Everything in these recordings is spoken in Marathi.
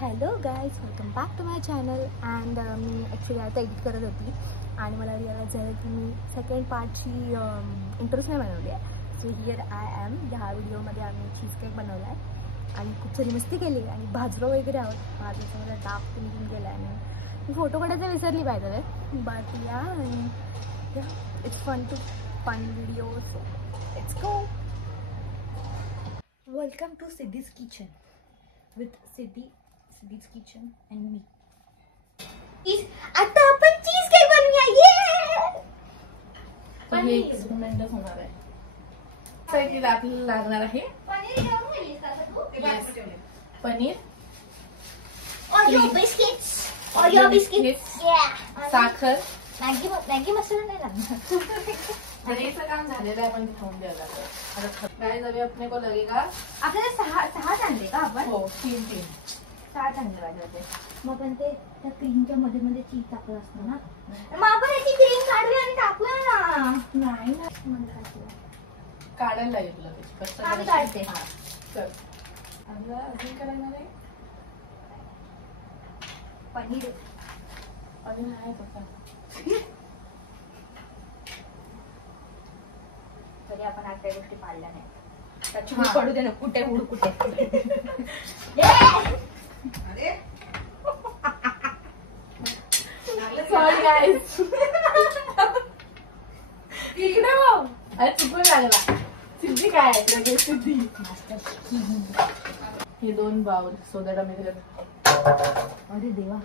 Hello guys, welcome back to my channel. And मी ॲक्च्युली आता एडिट करत होती आणि मला रिअलाइज झालं की मी सेकंड पार्टची इंट्रोच नाही बनवली आहे. So here I am. ह्या व्हिडिओमध्ये आम्ही चीज केक बनवला आहे आणि खूप सारी मस्ती केली आणि भाजलो वगैरे आहोत. माझं मला डार्क निघून गेला आणि मी फोटो काढायचा विसरली पाहिजे. But yeah it's fun to fun video. So let's go. Welcome to Siddhi's kitchen with Siddhi's kitchen and me. आता आपण चीज केक बनवूया. ये पनीर एक्सपेरिमेंट होणार आहे. साईडला आपल्याला लागणार आहे पनीर घेऊन गेलीस का तू? पनीर और योर बिस्किट्स साखर. मॅगी मसाला नाही लागणार. पनीरचं काम झालेलं आहे पण ते खाऊन द्यायला लागतं. गाइस अभी अपने को लगेगा आपल्याला सहा आणले का आपण? हो 3 6 आणले पाहिजे होते. मग पण ते त्या क्रीमच्या मध्ये मध्ये चीज टाकलं असतं ना. मग आपण याची क्रीम काढली आणि टाकूया ना. नाही ना मला काढायला लागेल तुला कसं आम्ही काढते. हा चल आता अजून करायला आहे पनीर आहे बघा. तरी आपण आज त्या गोष्टी पाळल्या नाही. त्याची पडू दे ना. कुठे उडू कुठे. Sorry guys. इकडे हो. अरे चुकून लागला. सिद्धी काय आहे सिद्धी. हे 2 बाउल सोडा टोमॅटो. अरे देवा.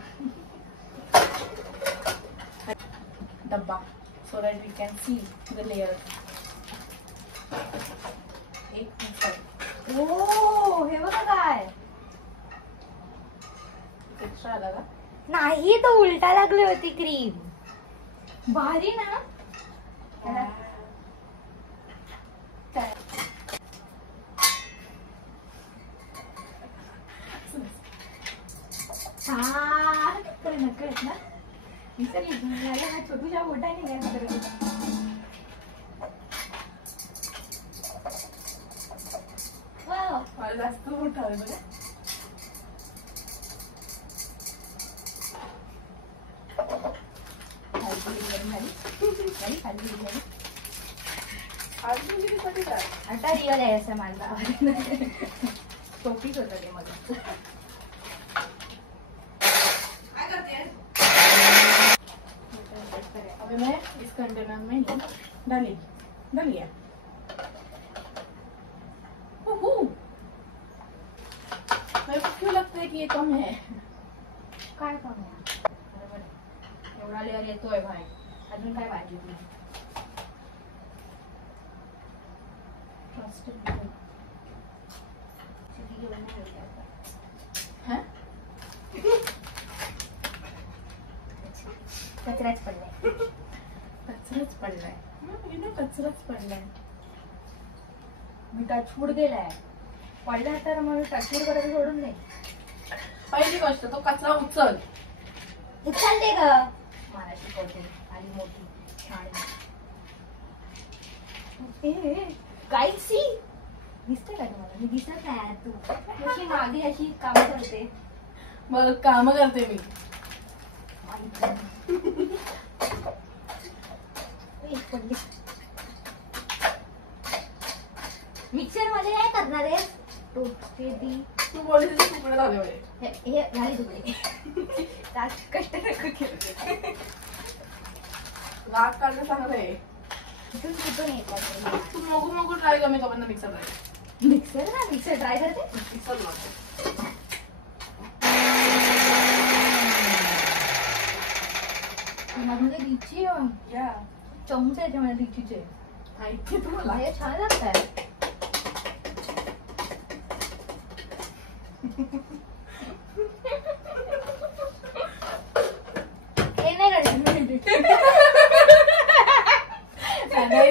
डब्बा so that we can see the layer. एक ओ हे बघा काय एक्स्ट्रा आला का? नाही, तो उलटा लागली होती क्रीम. भारी ना. नकळत ना. छोटूच्या बोटाने काय मला जास्त मोठा आहे बघा. आता रिअल आहे असं माझा. टोपीच होतं ते मला. अभी मैं इस कंटेनर में डालिए. मेरे को क्यों लगता है कि ये कम है? काय काम आहे? एवढा लेअर येतोय भाई. अजून काय पाहिजे तुला? कचराच पडलाय. कचराच पडलाय. कचराच पडलाय. मी टचफूड गेलाय. पडला तर मग टचफूड करायचं सोडून दे. पहिली गोष्ट तो कचरा उचल. उचलते ग. मला शिकवते आणि मोठी छान. काय सी दिसते का तुम्हाला? मी दिसत नाही. तू अशी मागे अशी काम करते. मग काम करते मी. मिक्सर मध्ये काय करणार आहे? तू बोलली तुकडे झाले होते. हे झाले तुकडे. कष्ट नको केलं. लाग काढणं चांगलं आहे. कुठून येतात? तू मोगू ट्राय कर. मी तोपर्यंत मिक्सर ट्राय. मिक्सर ना. मिक्सर ट्राय करते. मिक्सर लागतो. मध्ये लिची या चमचे याच्यामध्ये लिचीचे. माहिती तुम्हाला हे छान लागत आहे. हे नाही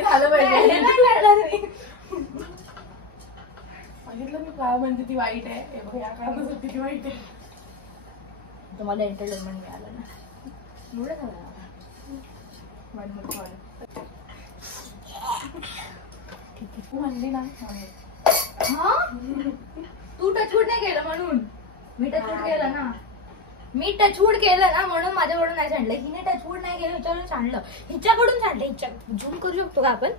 झालं पाहिजे. मी सांगितलं मी काय म्हणते ती वाईट आहे. या काळात होती ती वाईट आहे. तुम्हाला एंटरटेनमेंट मिळालं ना. एवढं झालं. तू म्हणली ना. तू टचवूड नाही केलं म्हणून. मी टचवूड केलं ना, मी टचवूड केलं ना म्हणून माझ्याकडून नाही सांडलं. हिने टचवूड नाही केलं, हिच्याकडून सांडलं. हिच्याकडून सांडलं. हिच्या झूम करू शकतो का आपण?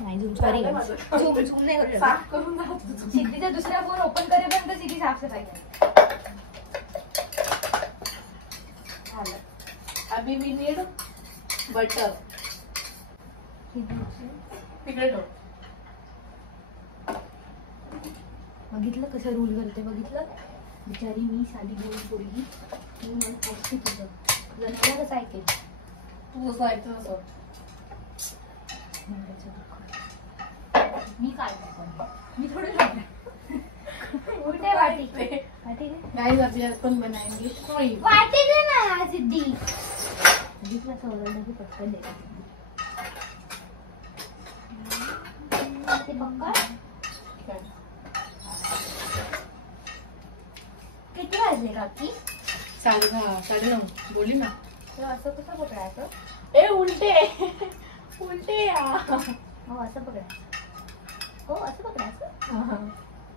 नाही झूम, सॉरी झूम नाही करू शकतो. साफ करून जा तुझं. सिद्धीचा दुसरा फोन ओपन करेपर्यंत सिद्धी साफसफाई करेल. अभी वी नीड बटर. तिकडे ठेव. बघितलं कसं रूल करते, बघितलं बिचारी मी साधी बोल पोरगी. मी म्हणून ऐकते तुझं, तुला कसं ऐकेल? तू जसं ऐकतं तसं. मी काय मी थोडी उलटे वाटी वाटी गाइस अभी अपन बनाएंगे क्रीम. वाटी दे ना सिद्धी. सिद्धीला सोडलं की पटकन दे. ते पक्का किती वाजले काकी? 9:30 9:30 बोली ना. असं कसं पकडायचं? ए उलटे उलटे या. हो असं पकडायचं. हो असं पकडायचं.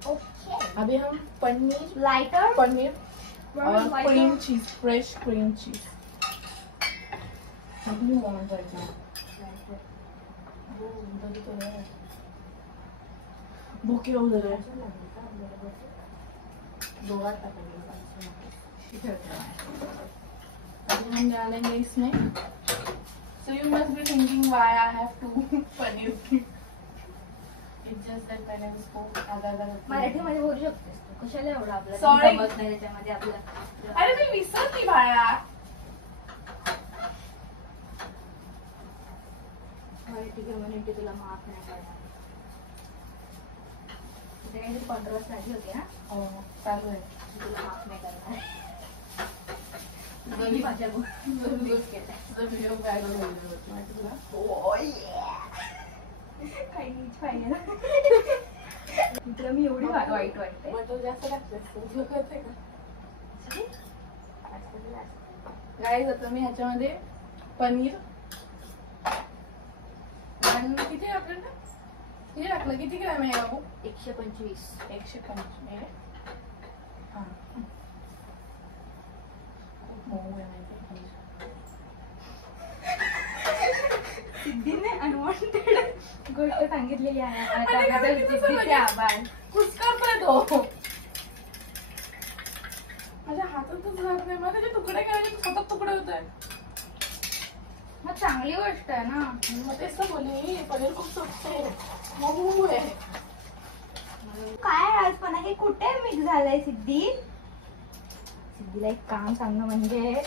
ओके. अभी हम पनीर लाइटर पनीर और cream cheese, fresh cream cheese. अभी मोमन जाएगा. वो उधर तो है. भूखे हो रहे हैं. अभी हम डालेंगे इसमें. So you must be thinking why I have to paneer. It's just that मैंने उसको आधा मराठीमध्ये बोलू शकतेस तू. कशाला एवढं आपलं Sorry. जमत नाही त्याच्यामध्ये आपलं. अरे मी विसरली बाळा. मराठी कम्युनिटी तुला माफ नाही करणार. तिथे काहीतरी कॉन्ट्रोवर्सी होती ना, हो चालू आहे. तुला माफ नाही करणार. तुझं माझ्या व्हिडिओ व्हायरल होईल माहिती तुला. काही नीच पाहिजे ना. तुला मी एवढी वाईट वाटते. बटर जास्त टाकतेस तुझं कळतंय का? गाईज आता मी ह्याच्यामध्ये पनीर किती टाकलं ना? किती टाकलं? किती ग्रॅम आहे बाबू? 125. 125. हा खूप मऊ आहे माहिती आहे. सिद्धीने अनवॉन्टेड गोष्ट सांगितलेली आहे. आणि आता किती तसं सिद्धीचे आभार. कुस्करतोय तो. माझ्या हातातच राहत नाही. मला त्याचे तुकडे करायचे सतत तुकडे होत आहेत. मग चांगली गोष्ट आहे ना. मग तेच तर बोलली पनीर खूप स्वच्छ आहे, मऊ आहे. काय राजपणा हे कुठे मिक्स झालंय सिद्धी? सिद्धीला एक काम सांगणं म्हणजे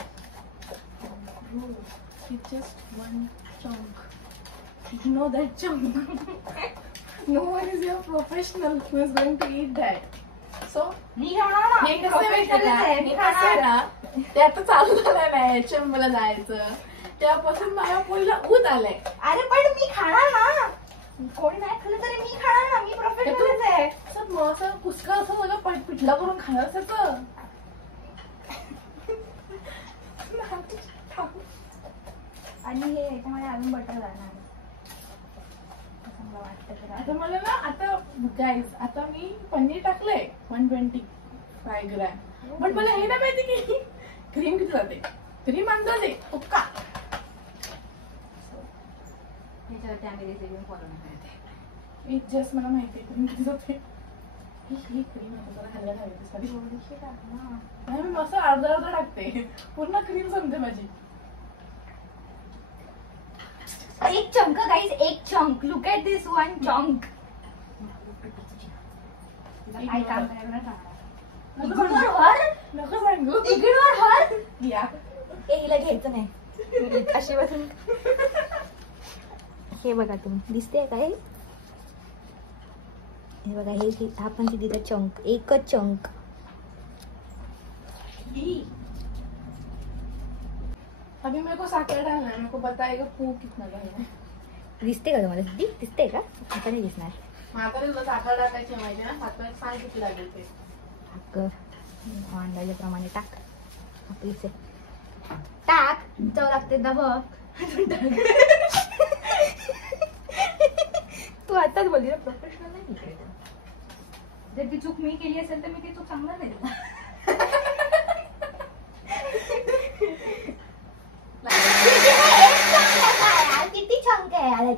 It's just one chunk. You know that chunk. No one is your professional who is going to eat that. So मी खाणार ना. हे कसं आहे माहिती Professional का? आहे, मी हे कसं आहे खाणार. ना, ते आता चालू झालंय ना HM ला जायचं, त्यापासून माझ्या पोळीला ऊत आलंय. अरे पण मी खाणार ना. कोणी नाही खाल्लं तरी मी खाणार ना. मी प्रोफेशनल आहे. असं मग असं कुस्का असं मला पिठला करून खाणार त्याचं. आणि हे याच्यामध्ये अजून बटर घालणार. असं मला वाटतं आता मला ना आता गाईज आता मी पनीर टाकलंय 125 ग्रॅम. पण मला हे नाही माहिती की क्रीम किती जाते. क्रीम अंदाज आहे पक्का. ह्याच्यावरती आम्ही रेसिपी फॉलो नाही करते. एक जस्ट मला माहिती आहे क्रीम किती जाते. ही क्रीम आहे जरा हलव्यात हवी थोडीशी टाक ना. नाही मी मस्त अर्धा अर्धा टाकते. पूर्ण क्रीम संपते माझी. एक चंक गाईज, एक chunk. Look at this one chunk. काय काम करायला सांगणार? Ignore her. नको सांगू. Ignore her. या हिला घ्यायचं नाही. अशी बसून हे बघा तुम्ही दिसते काय? हे बघा हे हा पण दिला चंक. एकच चंक. अभी मेरे को साकर डालना है. मेरे को बताएगा पू कितना डालना है. दिसते का तुम्हाला? सिद्धी दिसते का? आता नाही दिसणार. माझा तुला साखर टाकायची माहिती ना. साखर सांग किती लागेल ते. साखर अंदाजाप्रमाणे टाक. आपलीच आहे. टाक. चव लागते दब. तू आताच बोलली ना प्रोफेशनल नाही. जर ती चूक मी केली असेल तर मी ती चूक सांगणार नाही तुला.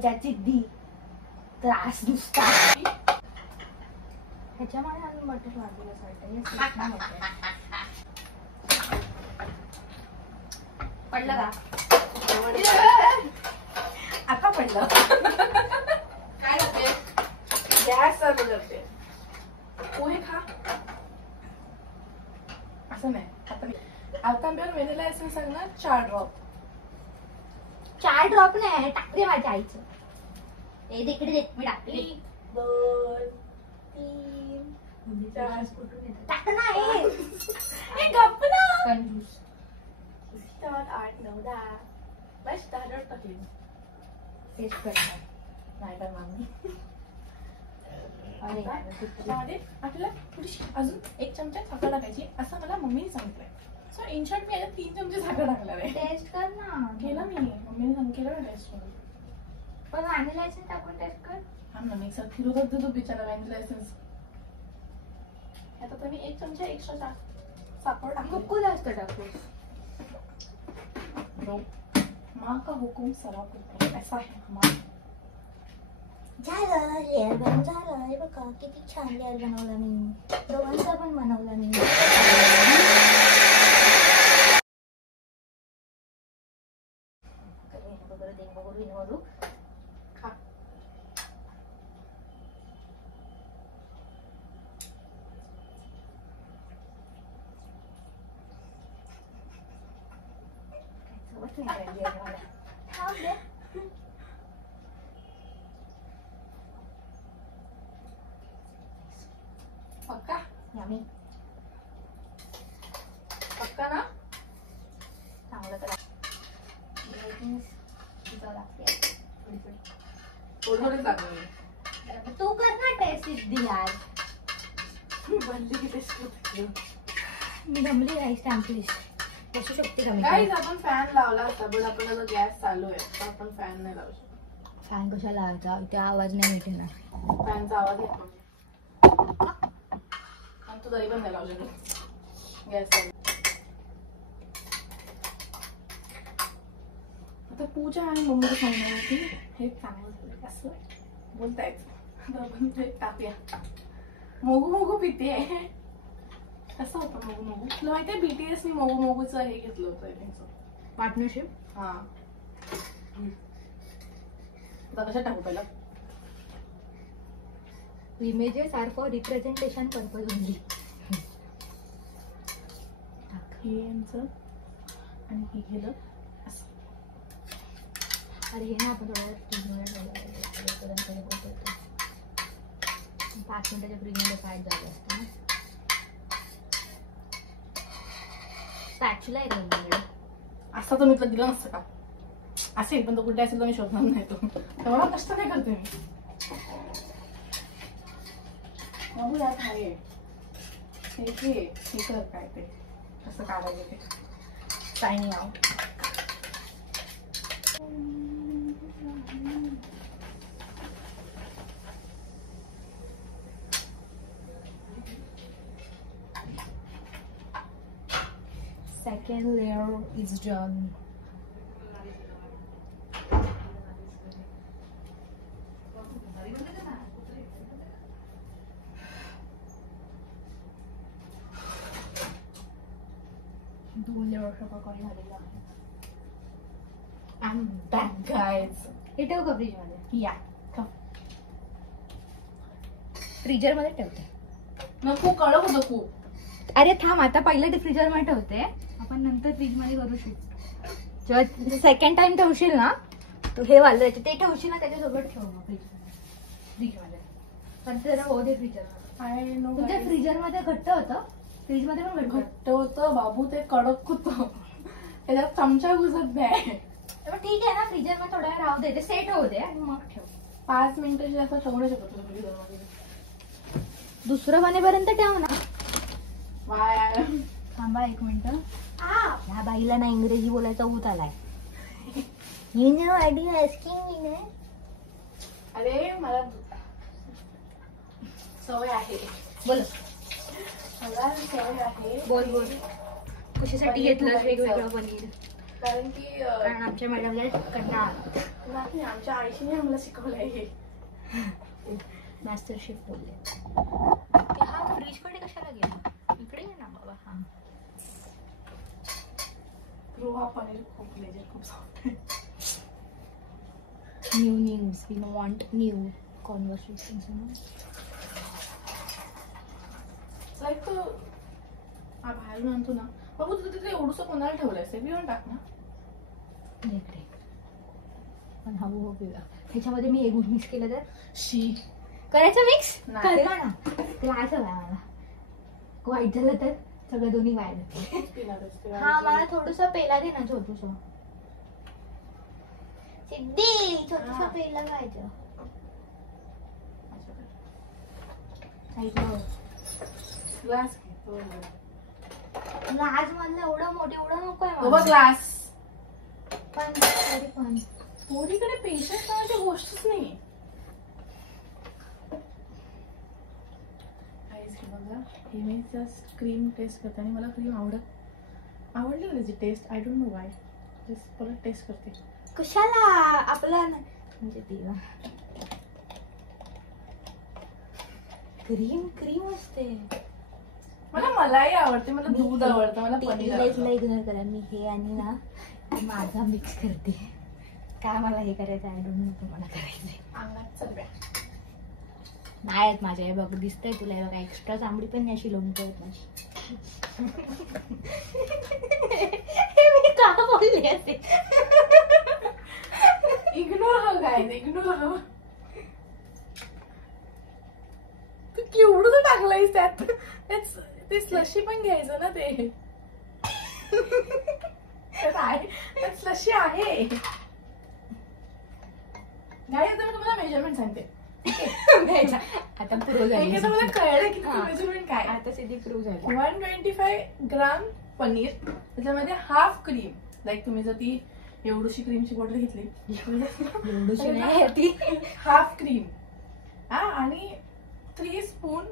ह्याच्यात सिद्धी त्रास नुसता. ह्याच्यामध्ये अजून बटर वाढलेलं असं वाटतं. पडलं का? आता पडलं. काय होते गॅस चालू करते. पोहे खा असं नाही. आता मी व्हॅनिला एसेन्स सांगणार 4 ड्रॉप. 4 ड्रॉप नाही टाकते माझ्या आईचं. हे तिकडे देख मी टाकते. 1 2 3 4 टाक ना हे. गप्प ना. कंजूस. 7 8 9 10 बस 10 ड्रॉप टाकले. टेस्ट करणार नाही करणार मी. अरे त्यामध्ये आपल्याला थोडीशी अजून 1 चमचा साखर टाकायची असं मला मम्मीने सांगितलंय. सो इन शॉर्ट मी याच्यात 3 चमचे साखर टाकणार आहे. टेस्ट कर ना. केलं मी मम्मीने सांगितलं ना टेस्ट म्हणून. पण व्हॅनिला एसेन्स टाकून टेस्ट कर. थांब ना मिक्सर फिरवत देतो बिचारा व्हॅनिला एसेन्स. आता तर मी 1 चमचा एक्स्ट्रा साखर टाकू. नको जास्त टाकू. माँ का हुकुम सरा हुकुम ऐसा है हमारा. झालं लेअर बनवून झालं. हे बघा किती छान लेअर बनवला मी. दोघांचा पण बनवला मी. खा. पक्का यम्मी. पक्का ना. चांगलं करा. थोडं टाकलं. तू कर ना टेस्ट सिद्धी यार. बनली की टेस्ट करते. मी जमली राईस टॅम्पलिश बसू शकते का मी? गाईज आपण फॅन लावला असता पण आपला जो गॅस चालू आहे तर आपण फॅन नाही लावू शकत. फॅन कशाला लावायचा? त्या आवाज नाही मिळते ना. फॅनचा आवाज येतो आणि तू तरी पण नाही लावू शकत गॅस चालू. आता पूजा आणि मम्मीला सांगणार की हे चांगलं झालं असं बोलतायचं. आपण ते टाकूया. मोगू मोगू पिते. कसं होतं मोगू मोगू? तुला माहितीये BTS नी मोगू मोगूचं हे घेतलं होतं त्यांचं पार्टनरशिप. हा. आता कशा टाकू पहिला? Images are for representation purpose only. हे यांचं आणि हे गेलं असं. अरे हे ना आपण थोड्या फ्रीजमध्ये ठेवलं 5 मिनिटाच्या फ्रीजमध्ये पॅक झालं असतं ना. स्पॅच्युला आहे तुमच्याकडे? असं तर मी तुला दिलं नसतं का? असेल पण तो कुठे असेल तर मी शोधणार नाही. तो तेवढा कष्ट नाही करते मी. बघू यात आहे हे कर काय ते कसं काढायचं ते. Sayani out. Second layer is done. दोन लेअर सगळं झालेलं आहे. I'm back guys. हे ठेव का फ्रीजमध्ये? या फ्रीजर मध्ये ठेवते. नको कडक होतं खूप. अरे थांब आता पहिलं ते फ्रीजर मध्ये ठेवते. आपण नंतर फ्रीज मध्ये करू शकतो. जेव्हा सेकंड टाइम ठेवशील ना तू हे वाजलं ते ठेवशील ना त्याच्यासोबत ठेव मग फ्रीज मध्ये. पण जरा हो दे फ्रीजर. तुमच्या फ्रीजर मध्ये घट्ट होतं? फ्रीज मध्ये पण घट्ट होतं बाबू. ते कडक होतं. त्याच्यात चमचा घुसत नाही. ठीक आहे ना फ्रीजर मध्ये थोड्या वेळ राहू दे. ते सेट होऊ दे आणि मग ठेव. 5 मिनिटं जास्त ठेवू नाही शकत फ्रीजर मध्ये. दुसरं बनेपर्यंत ठेव ना. वाय थांबा 1 मिनिट. ह्या बाईला ना इंग्रजी बोलायचा ऊत आलाय. You know what you asking me ना? अरे मला सवय आहे. बोल. मला सवय आहे. बोल बोल. कशासाठी घेतलं वेगवेगळं पनीर? कारण की कारण आमच्या मॅडमला कंटाळा नाही, आमच्या आईशीने आम्हाला शिकवलंय हे. मास्टर शेफ बोलले. हा फ्रीज कडे कशाला गेला, इकडे ये ना बाबा. हा रोहा पनीर खूप लेजर, खूप सॉफ्ट आहे. New news, we want new conversation. Like हा बाहेरून आणतो ना, बघू तुझं तिथे एवढंसं कोणाला ठेवलंय ते पिऊन टाक ना. इकडे पण हवं हो पिऊया. ह्याच्यामध्ये मी एक मिक्स केलं तर शी करायचं मिक्स नाही. करता ना, क्लास हवा मला. वाईट झालं तर सगळं दोन्ही वाईट होते. हा मला थोडस पेला दे ना, छोटूस सिद्धी, छोटूस पेला खायचं. ग्लास ग्लास मधलं एवढं मोठं एवढं नको आहे बाबा, ग्लास. पण तरी पण पोरीकडे पेशन्स नावाची गोष्टच नाही. बघा, हे मी जस्ट क्रीम टेस्ट करते आणि मला क्रीम आवडली त्याची taste. I don't know why. Just परत टेस्ट करते. कशाला आपला म्हणजे देवा, क्रीम क्रीम असते. मला मलाई आवडते, मला दूध आवडतं, मला पनीर आवडतं. इग्नोर करा, मी हे आणि ना माझा मिक्स करते. काय मला हे करायचं आय डोंट नो, तुम्हाला करायचंय. अंगात चलव्या नाही आहेत माझ्या. हे बघ दिसतंय तुला, हे बघा एक्स्ट्रा चांबडी पण नाही अशी लोंबत आहेत माझी. मी का बोलले असे. इग्नोर हो गाइस, इग्नोर हो. तू केवढं टाकलंयस त्यात. ते स्लशी पण घ्यायचं ना. ते त्यात स्लशी आहे. गाइस आता मी तुम्हाला मेजरमेंट सांगते. आता प्रूव्ह झाली. मला कळलं की मेजरमेंट काय. आता सिधी प्रूव्ह झाली. 125 ग्राम पनीर, त्याच्यामध्ये हाफ क्रीम. लाईक तुम्ही जर ती एवढीशी क्रीमची बॉटल घेतली, एवढीशी नाही ती, हाफ क्रीम. हा, आणि 3 स्पून,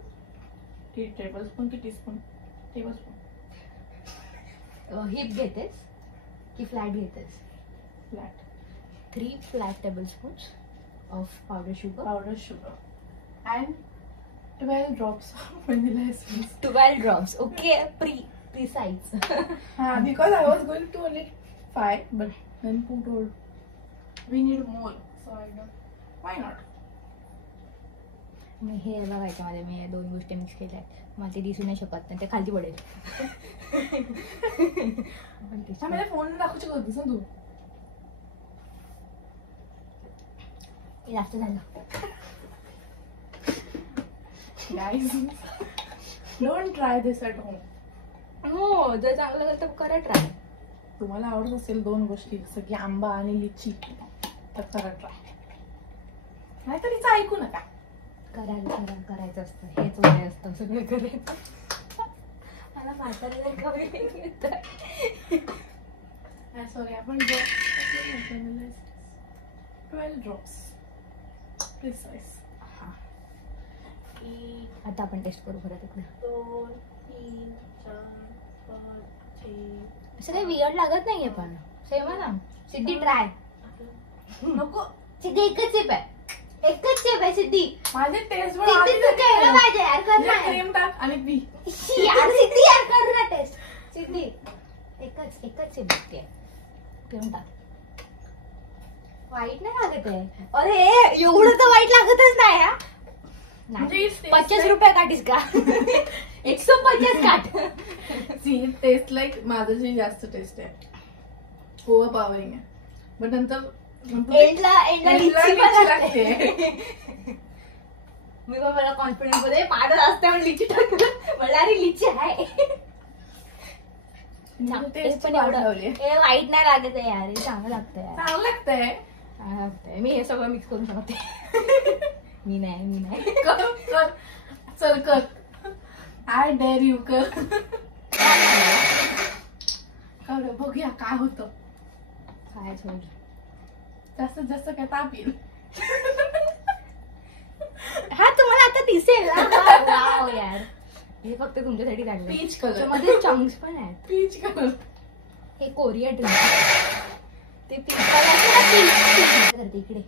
टेबल स्पून की टीस्पून, टेबल स्पून. हिप घेतेस की फ्लॅट घेतेस? Flat. 3 flat table spoons of powdered sugar and 12 drops of vanilla essence. 12 drops, okay, precise. Because I was going to only 5, but then Pooh told we need more, so I don't. Why not? मी हे बघायचं माझ्या, मी 2 गोष्टी मिक्स केल्या. मला ते दिसू नाही शकत नाही, ते खाली पडेल. मला फोन दाखवू शकत होतीस ना तू. जास्त झालं. Guys, don't try this at home. हो, जर चांगलं झालं तर करा ट्राय. तुम्हाला आवडत असेल 2 गोष्टी, जसं की आंबा आणि लिची, तर करा ट्राय. नाहीतर हिचं ऐकू नका. करायचं असतं, हेच वय असतं सगळं करायचं. मला म्हाताऱ्याला कमी येतं. सॉरी, आपण 12 ड्रॉप्स प्रिसाइज. आता आपण टेस्ट करू परत इकडे. 2, 3, 4, 5, 6. असं काही वियर्ड लागत नाहीये पण. सेम आहे ना. सिद्धी ट्राय. नको, सिद्धी एकच सिप आहे. एकच सिप आहे सिद्धी. माझे टेस्ट सिद्धी तू केलं पाहिजे यार, कर ना. क्रीम टाक आणि पी. यार सिद्धी यार, कर ना टेस्ट. सिद्धी एकच सिप बघते, पिऊन टाक. वाईट नाही लागत आहे. अरे एवढं तर वाईट लागतच नाही. हा 50 रुपये काट इसका. 150 काट. सी टेस्ट लाईक माझं जे जास्त टेस्ट आहे, ओव्हर पावरिंग आहे. बट नंतर एंडला लिची पण लागते. मी पण मला कॉन्फिडन्स मध्ये पाडत असते म्हणून लिची टाकलं. मला अरे लिची आहे. पण एवढं वाईट नाही लागत आहे यार, चांगलं लागतं यार. चांगलं लागतंय. मी हे सगळं मिक्स करू शकते. मी नाही चल कर. आय डेअर यू कर. बघूया काय होतं. काय सोड, जास्तीत जास्त काय ताप येईल. हा तुम्हाला आता दिसेल ना. वाव यार, हे फक्त तुमच्यासाठी काढलं. पीच कलर मध्ये चंक्स पण आहेत. Peach colour. हे कोरिया ड्रिंक ते करते. इकडे इकडे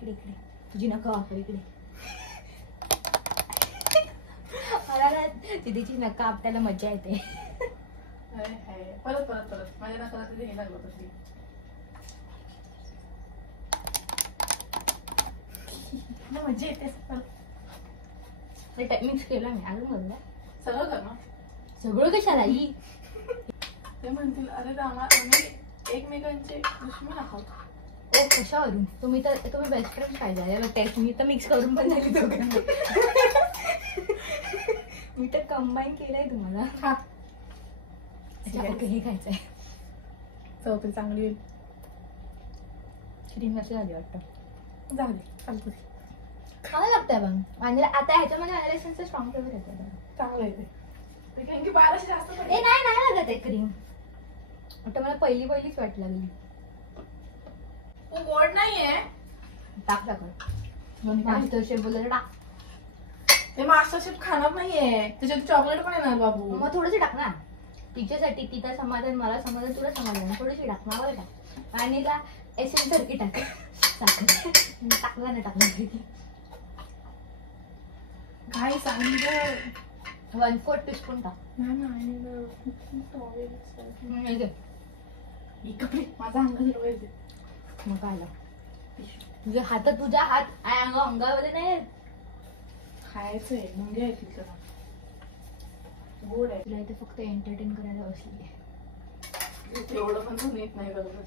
इकडे तुझी नका वापर इकडे. मला दीदीची नका आपल्याला मजा येते. परत परत परत माझ्या नका हे लागलं तशी. मजा येते. मिक्स केला मी अजून बघला सगळं कर ना. सगळं कशाला ही ते म्हणतील अरे आम्ही एकमेकांचे दुश्मन आहोत. ओ कशावरून तुम्ही बेस्ट फ्रेंड पाहिजे. टेस्ट मी तर मिक्स करून पण झाली दोघांना. मी तर कंबाईन केलंय तुम्हाला. हा ओके हे खायचंय. चौथी चांगली होईल. क्रीम अशी झाली वाटतं. झाली चालतं. चांगलं लागतंय पण आणि आता ह्याच्यामध्ये ॲलेक्सनचं स्ट्रॉंग फ्लेवर येतं. चांगलं येते ते कारण की 1200 जास्त नाही लागत आहे क्रीम. आता मला पहिलीच वाट लागली. गोड नाहीये. टाक मास्टर शेफ बोलला टाक. ते मास्टर शेफ खाणार नाहीये. त्याच्यात चॉकलेट पण येणार बाबू. मग थोडंसं टाक ना. तिच्यासाठी तिचा समाधान मला समाधान तुला समाधान थोडीशी टाक. मावाला टाक आणि एसेन्स सारखी टाक. टाकला नाही टाकला काय सांगितलं. 1/4 टीस्पून टाक. कपडे माझा अंग मग काय तुझ्या हात अंगामध्ये नाही. खायचंय मुंग्या आहेत तिथं. गोड आहे. तुला इथे फक्त एंटरटेन करायला बसली. एवढं पण तू येत नाही बरोबर.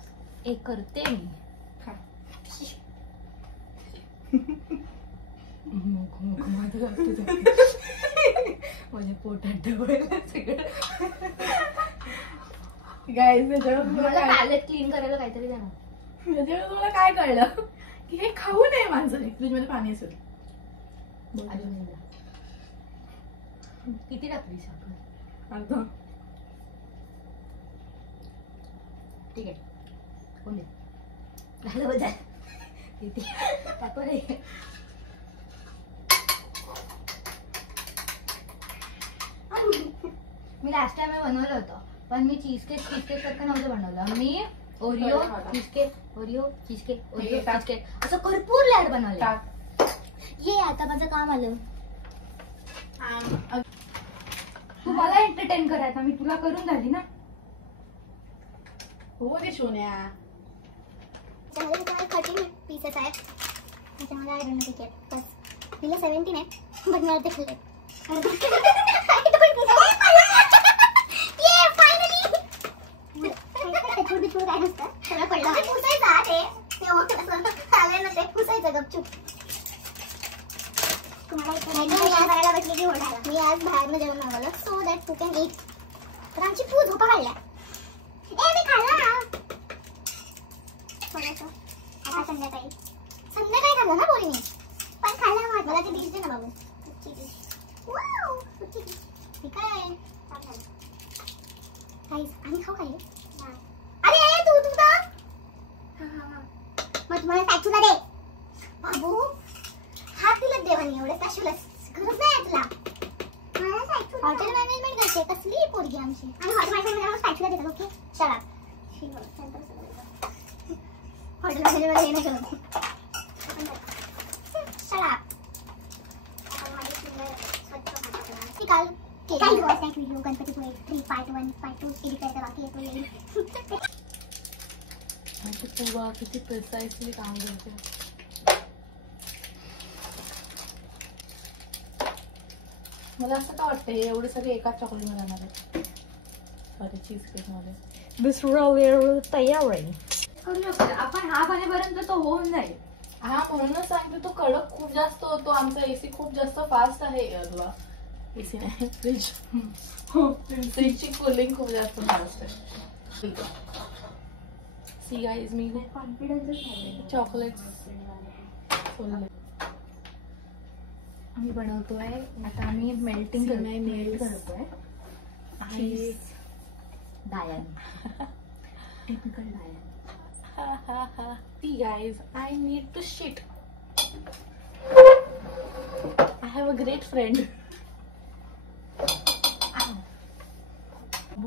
एक करते मी. माझ्या पोटात सगळं. मला पॅलेट क्लीन करायला काहीतरी द्या ना. त्याच्यावर तुला काय कळलं की हे खाऊ नये माणसाने. फ्रीज मध्ये पाणी असेल. किती टाकली साखर. अर्धा. ठीक आहे कोण दे झालं बजा किती टाकू रे. मी लास्ट टाइम बनवलं होतं पण मी चीज केक सारखं नव्हतं बनवलं. मी ओरिओ चीज केक असं भरपूर लॅड बनवलं. ये आता माझं काम आलं. तू मला एंटरटेन करायचा मी तुला करून झाली ना. हो रे सोन्या. त्याच्यामध्ये 13 पीसेस आहेत. त्याच्यामध्ये आय डोंट नो किती बस. तिला 17 आहे पण मला ते खाल्ले. ये फायनली थोडी काय नसतं सगळं पडलं. पुसायचं आहे ते आले ना ते पुसायचं गपचूप. तुम्हाला करायला बसली की ओढायला. मी आज बाहेरनं जेवण मागवलं सो दॅट यू कॅन ईट. तर आमची पू झोपा काढल्या. मी खाल्ला थोडंसं. आता संध्याकाळी खाल्लं ना पोरीने पण खाल्ला. मला ते डिश दे ना बाबू. वाव ठीक आहे. आणि खाऊ काय. अरे तू तर मग तुम्हाला स्पॅच्युला दे बाबू. हात दिलत देवानी एवढे स्पॅच्युला गरज नाही तुला. हॉटेल मॅनेजमेंट करते कसली पोरगी आमची. आणि हॉटेल मॅनेजमेंट स्पॅच्युला देतात. ओके चला हॉटेल मॅनेजमेंट येणं शकतो. चला काल video Ganpatipule 3 part 1 part 2 edit करायचा बाकी आहे तो येईल. किती प्रिसाइसली काम करते. मला असं का वाटतं एवढे सगळे एकाच चॉकलेट मध्ये जाणार आहे. सॉरी चीज केक मध्ये. दुसरं तयार आहे. आपण हा पाण्यापर्यंत तो होऊन जाईल. हा म्हणूनच सांगते तो कडक खूप जास्त होतो. आमचा एसी खूप जास्त फास्ट आहे. एसी नाही फ्रीज. फ्रीजची कूलिंग खूप जास्त फास्ट आहे. सी गाईज मी कॉन्फिडन्स चॉकलेट आम्ही बनवतोय. आता आम्ही मेल्टिंग करतोय. डायन टिपिकल डायन. See guys, I need to shit. I have a great friend.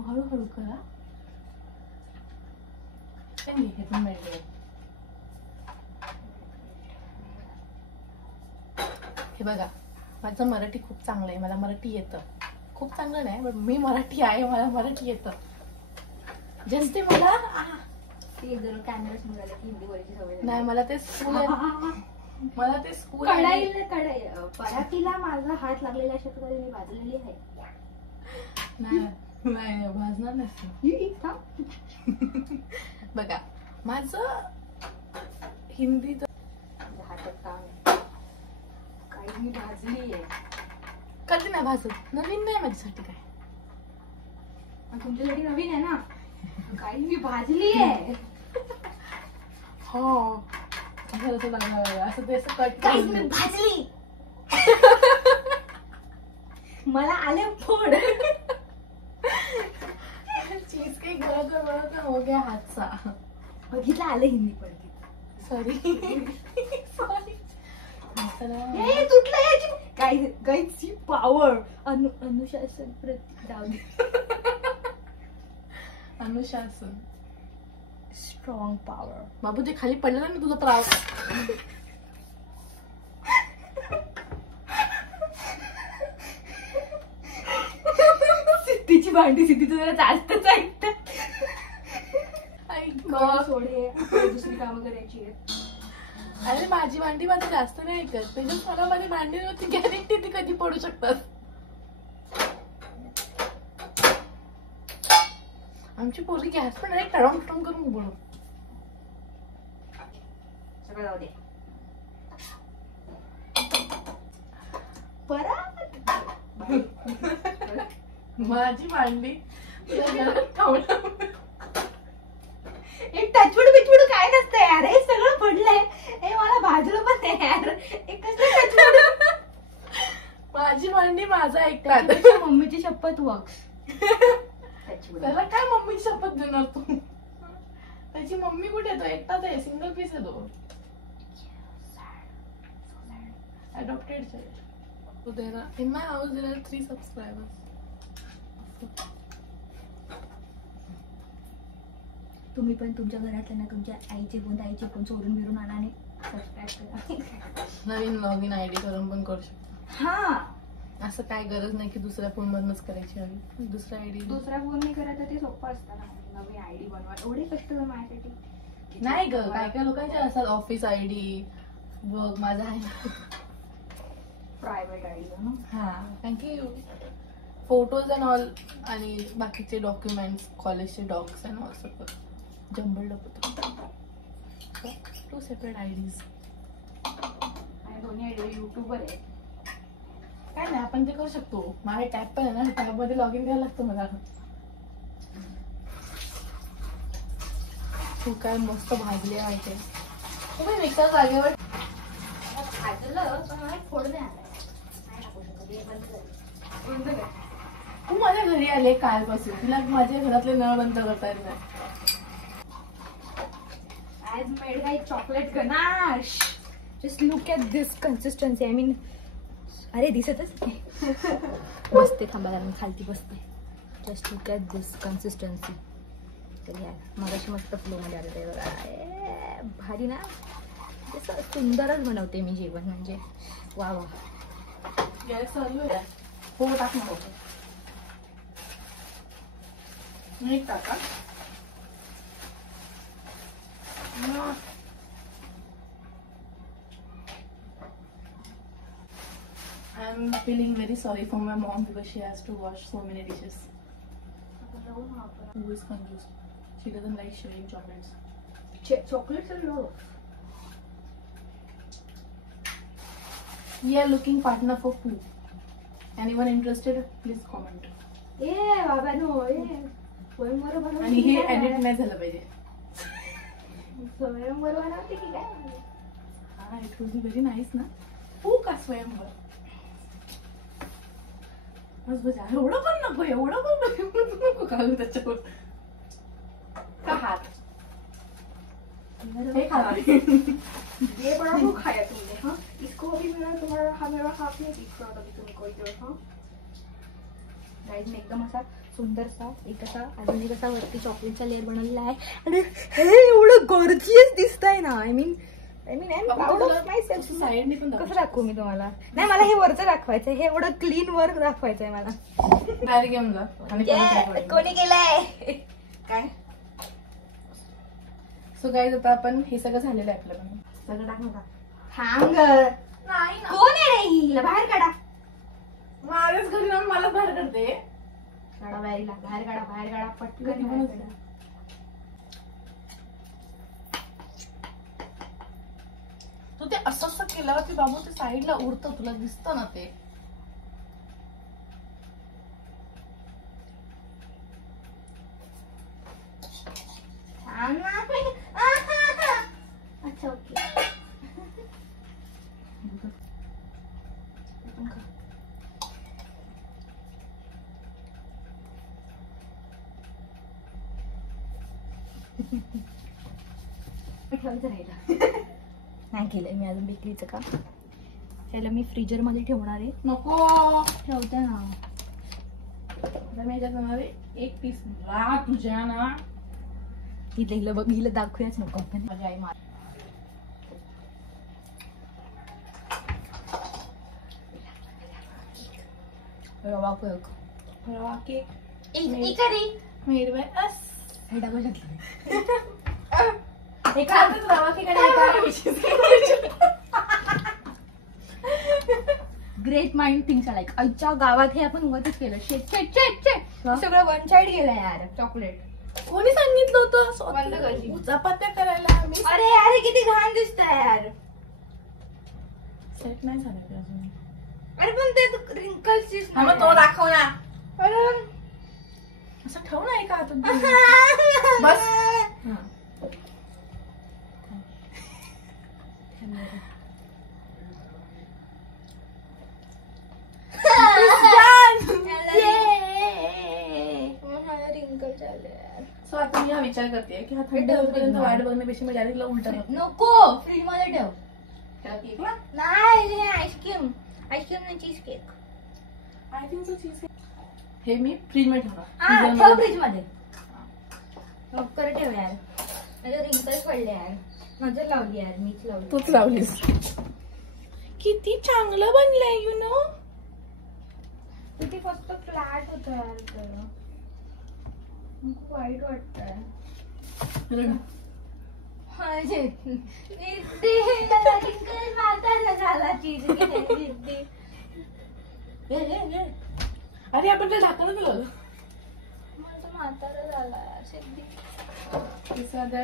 हळूहळू करा. हे पण मिळते. हे बघा, माझं मराठी खूप चांगलं आहे, मला मराठी येतं. खूप चांगलं नाही पण मी मराठी आहे, मला मराठी येतं. जस्ट ते मला कॅमेरा समोर आला की हिंदी बोलायची सवय नाही, मला ते स्कूल मला ते स्कूल पराठीला माझा हात लागलेला अशा प्रकारे मी भाजलेली आहे. नाही भाजणार नाही. बघा माझं हिंदी हातात काम आहे. काही मी भाजली आहे. कधी नाही भाजत, नवीन नाही माझ्यासाठी काय. तुमच्यासाठी नवीन आहे ना. काही मी भाजली आहे. हो असं लागलं, असं ते कट काही मी भाजली. मला आले फोड. चीज केक बरोबर हो गया हातचा. बघितलं आलं हिंदी पडते. Sorry sorry. तुटलं याची गाईची पॉवर. अनुशासन अनुशासन स्ट्रॉंग पॉवर. बाबू ते खाली पडलं ना तुझं प्राव. सिद्धीची भांडी सिद्धी तुला जास्तच ऐकत. सोडे दुसरी कामं करायची आहेत. अरे माझी भांडी माझं जास्त नाही ऐकत, त्याच्यात मला माझी भांडी नव्हती गॅरंटी ती कधी पडू शकतात. आमची पोरगी गॅस पण नाही टळम टळम करून उघडू. सगळं जाऊ दे. परत माझी भांडी एक टचवड बिचवड काय नसतं यार. हे सगळं पडलंय. हे मला भाजलं पण नाही यार. एक कसलं टचवड. माझी भांडी माझा ऐकतात. मम्मीची शपथ वक्स. त्याला काय मम्मीची शपथ देणार तू. त्याची मम्मी कुठे येतो, एकटाच आहे, सिंगल पीस आहे तो. Adopted child. So there are, in my house there are 3 subscribers. तुम्ही पण तुमच्या घरातल्या ना तुमच्या आईचे फोन ताईचे फोन सोडून बिरून आणा आणि सबस्क्राईब करा. नवीन लॉगिन आयडी करून पण करू शकतो. हा असं काय गरज नाही की दुसऱ्या फोन मधूनच करायची हवी. दुसरा आयडी दुसऱ्या फोन नाही करायचं ते सोपं असतं ना. नवीन आयडी बनवा एवढे कष्ट माझ्यासाठी नाही ग. काय काय लोकांचे असतात ऑफिस आयडी. बघ माझा आहे प्रायव्हेट आयडी. हा कारण की फोटोज अँड ऑल आणि बाकीचे डॉक्युमेंट्स, कॉलेजचे डॉक्स अँड ऑल सगळं जंबल्ड होतं. 2 सेपरेट आयडीज. आणि दोन्ही आयडी युट्यूबवर आहे. काय नाही आपण ते करू शकतो. माझे टॅब पण आहे ना, टॅब मध्ये लॉग इन करायला लागतं मला. तू काय मस्त भाजली आहे माहितीये. तुम्ही मिक्सर जागेवर भाजलं पण मला फोड नाही आलाय. नाही टाकू शकत. हे बंद कर. तू माझ्या घरी आले कालपासून, तिला माझ्या घरातले नळ बंद करता येत नाही. I've made my chocolate ganache. Just look at this consistency. I mean, अरे दिसतच नाही. बसते थांबा मी खालती बसते. Just look at this consistency. तर यार मगाशी मस्त फ्लो मध्ये आलं ते बघा. भारी ना. जसं सुंदरच बनवते मी जेवण म्हणजे. वा वा. गॅस चालू आहे. हो टाक नको. मीठ टाका. I'm feeling very sorry for my mom because she has to wash so many dishes. Who is confused? She doesn't like sharing chocolates. Chocolates are low. We are looking partner for Pooh. Anyone interested? Please comment. बाबा नो. स्वयंवर बनवते. आणि हे एडिट नाही झालं पाहिजे. स्वयंवर बनवते की काय. हा it will be very nice ना. Pooh का स्वयंवर. बस बस एवढं पण नको. एवढं पण नको घालू त्याच्यावर. का हात हे खा. ये बड़ा वो खाया तुमने. हाँ इसको अभी मेरा हाथ नहीं दिख रहा था. तुम्हें कोई जो. हाँ गाइस मैं एकदम ऐसा सुंदरसा एक असा अजून एक असा वरती चॉकलेटचा लेअर बनवलेला आहे आणि हे एवढं गॉर्जियस दिसतंय ना. I mean proud of my self. साईडने पण कसं दाखवू मी तुम्हाला? नाही मला हे वरचं दाखवायचंय, हे एवढं क्लीन वर्क दाखवायचंय मला. डायरेक्ट घेऊन जा. आणि कोणी केलंय काय? सो गाईज आता आपण हे सगळं झालेलं आहे आपलं. सगळं टाक नका. थांब नाही ना. कोण आहे रे हिला? बाहेर काढा. माझ्याच घरी जाऊन मला बाहेर करते. काढा बाहेरला. बाहेर काढा. बाहेर काढा पटकन बाहेर काढा. तू ते असं केल्यावर की बाबू ते साईडला उडतं, तुला दिसतं ना ते. अच्छा ओके. ठेवायचं राहिलं. नाही केलंय मी अजून बेकरीचं का. त्याला मी फ्रीजर मध्ये ठेवणार आहे. नको ठेवते ना. मी याच्यात एक पीस रा तुझ्या ना. हिला बघ, हिला दाखवूयाच नको आपण. माझी आई मार. रवा केक. रवा केक. मेरी अस हे टाकू शकते. रवा cake great mind things like. आजच्या गावात हे आपण उगतच केलं. शेट शेट शेट शेट सगळं वन साइड गेलं यार. चॉकलेट कोणी सांगितलं बंद करली. होतं चपात्या करायला? मी अरे अरे किती घाण दिसतंय यार. सेट नाही झालं अजून. अरे पण ते रिंकल्स मग तो दाखव ना. अरे असं ठेव ना एका हातात. बस. रिंकल झाले यार. सो आता मी हा विचार करते की हा थंड होईपर्यंत वाट बघण्यापेक्षा मी डायरेक्ट उलटा नको फ्रीज मध्ये ठेव. केक ना. नाही आईस्क्रीम. आईस्क्रीम नाही cheese cake. I think so cheese cake. हे मी फ्रीज मध्ये ठेव ठेवणार. फ्रीज मध्ये. लवकर ठेव यार. माझे रिंकल्स पडले यार. नजर लावली यार. मीच लावली. तूच लावलीस. किती चांगलं बनलंय यु नो. किती फक्त फ्लॅट होत यार. तर खूप वाईट वाटतंय. अरे आपण ते ढाकून दिलं. म्हातारा झाला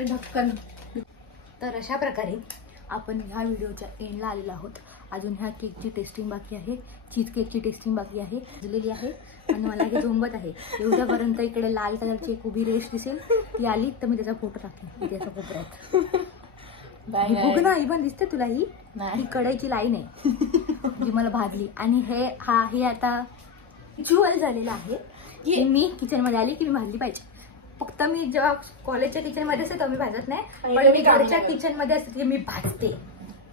ढक्कन. तर अशा प्रकारे आपण ह्या व्हिडिओच्या एंडला आलेलो आहोत. अजून ह्या केकची टेस्टिंग बाकी आहे. चीज केकची टेस्टिंग बाकी आहे. झालेली आहे आणि मला हे झोंबत आहे. एवढ्यापर्यंत इकडे लाल कलरची एक उभी रेष दिसेल. ती आली तर मी त्याचा फोटो टाकेन त्याच्या कोपऱ्यात. बघ ना ही पण दिसते तुला. ही कढईची लाईन आहे जी मला भाजली. आणि हे आता ज्युअल झालेलं आहे. मी किचन मध्ये आली की मी भाजली पाहिजे. फक्त मी जेव्हा कॉलेजच्या किचन मध्ये असते तेव्हा मी भाजत नाही. पण मी घरच्या किचन मध्ये असते की मी भाजते.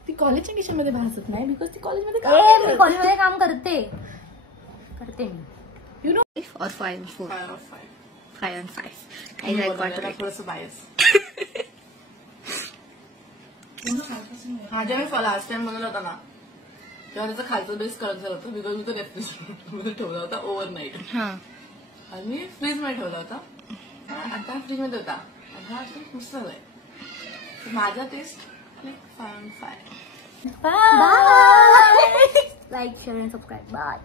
ती कॉलेजच्या किचन मध्ये भाजत नाही बिकॉज ती कॉलेजमध्ये मी कॉलेजमध्ये काम करते मी. You know. और 5 on 4. 5 on 5. थोडंसं बायस. माझ्या मी लास्ट टाइम बनवला होता ना तेव्हा त्याचा खालचा बेस करत झाला होता बिकॉज मी तो रेफ्रिजरेटरमध्ये ठेवला होता ओव्हरनाईट. आणि फ्रीज मध्ये ठेवला होता. आता फ्रीज मध्ये होता. आता मस्त झालाय. माझा taste 5 on 5. Bye. Like, share and subscribe. Bye.